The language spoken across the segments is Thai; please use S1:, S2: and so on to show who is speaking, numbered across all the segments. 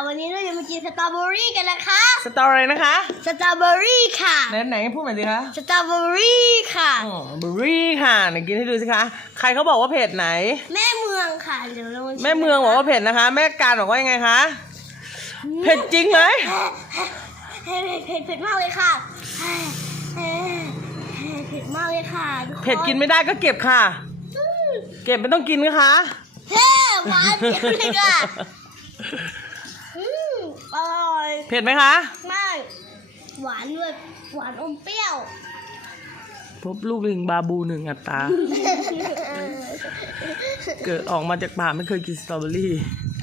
S1: วันนี้เราจะมากินสตรอเบอรี่กันนะคะ
S2: สตออะไรนะคะ
S1: สตรอเบอรี่ค่ะ
S2: ไหนพูดหน่อยสิคะ
S1: สตรอเบอรี่ค่ะ
S2: อ๋อเบอร์รี่ค่ะไหนกินให้ดูสิคะใครเขาบอกว่าเผ็ดไหน
S1: แม่เมืองค่ะเดี๋ยวเราาชิ
S2: แม่เมืองบอกว่าเผ็ดนะคะ แม่การบอกว่ายังไงคะเผ็ดจริงไหม
S1: เผ็ดมากเลยค่ะเผ็ดมากเลยค่ะทุกคน
S2: เผ็ดกินไม่ได้ก็เก็บค่ะ เก็บไม่ต้องกินนะคะ
S1: เฮ้หวานเดียวเลยค่ะอร่อย
S2: เผ็ดไหมคะ
S1: มากหวานด้วยหวานอมเปรี้ยว
S2: พบลูกลิงบาบูหนึ่งอัตราเกิดออกมาจากป่าไม่เคยกินสตรอเบอรี่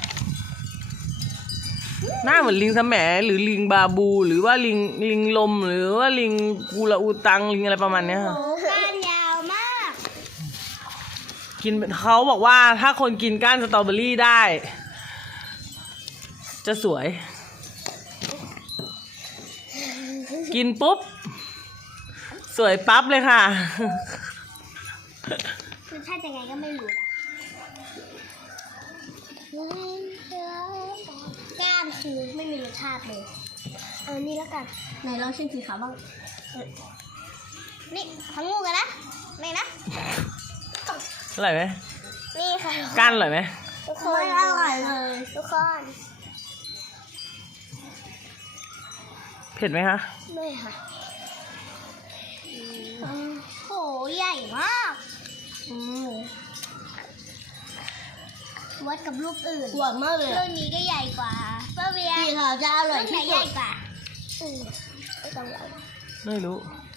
S2: หน้าเหมือนลิงสแหมหรือลิงบาบูหรือว่าลิงลมหรือว่าลิงกูลาอูตังลิงอะไรประมาณเนี้ยค่ะ
S1: โอ้ก้านยาวมาก
S2: กินเขาบอกว่าถ้าคนกินก้านสตรอเบอรี่ได้ จะสวย กินปุ๊บ สวยปั๊บเลยค่ะ
S1: รสชาติยังไงก็ไม่รู้นะก้านคือไม่มีรสชาติเลยเอานี่แล้วกันไหนลองชิมสีขาวบ้างนี่ทั้งงูกันนะไม่นะ
S2: อร่อยไหม
S1: นี่ค่ะ
S2: ก้านอร่อยไหม
S1: ทุกคนอร่อยเลยทุกคน
S2: เผ็ดไหมคะ
S1: ไม่ค่ะโหใหญ่มากวัดกับรูปอื่น
S3: หวานมากเลย
S1: รูปนี้ก็ใหญ่กว่าเพื่อเบียร์
S3: สีขาวจะอร่อย
S1: รูปไหน
S3: ที่
S1: ให
S3: สุ
S1: ญ่
S3: ด
S1: กว่าไม่ต้องเอา
S2: ไม่รู้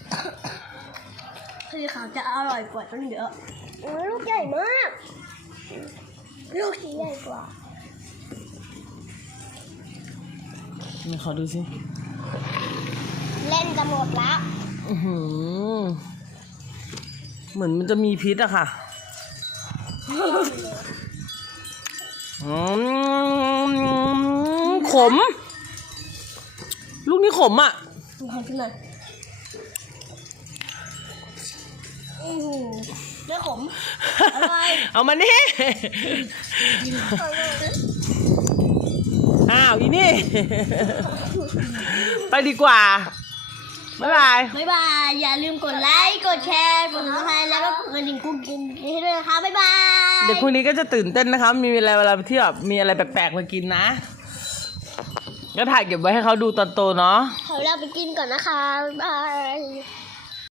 S3: สีขาวจะอร่อยกว่าตั้งเยอะ
S1: ลูกใหญ่มากลูกนี้ใหญ่กว่า
S2: นี่ขอดูสิ
S1: เล่นจะหมดแล้ว
S2: อื้อหือเหมือนมันจะมีพิษอะค่ะขม ลูกนี้ขมอะ
S3: ขอกินหน่อย
S1: เนื้อขม
S2: เอามานี่ อ้าวอีนี่ ไปดีกว่า บ๊ายบาย
S1: บ๊ายบาย อย่าลืมกดไลค์ กดแชร์ กดติดตามแล้วก็กดกระดิ่งกุ้งกินให้ด้วยนะคะ บ๊ายบาย
S2: เด็กพวกนี้ก็จะตื่นเต้นนะคะ มีเวลาที่แบบมีอะไรแปลกๆมากินนะ ก็ถ่ายเก็บไว้ให้เขาดูตอนโตเนาะ
S1: ขอเราไปกินก่อนนะคะ บ๊ายบาย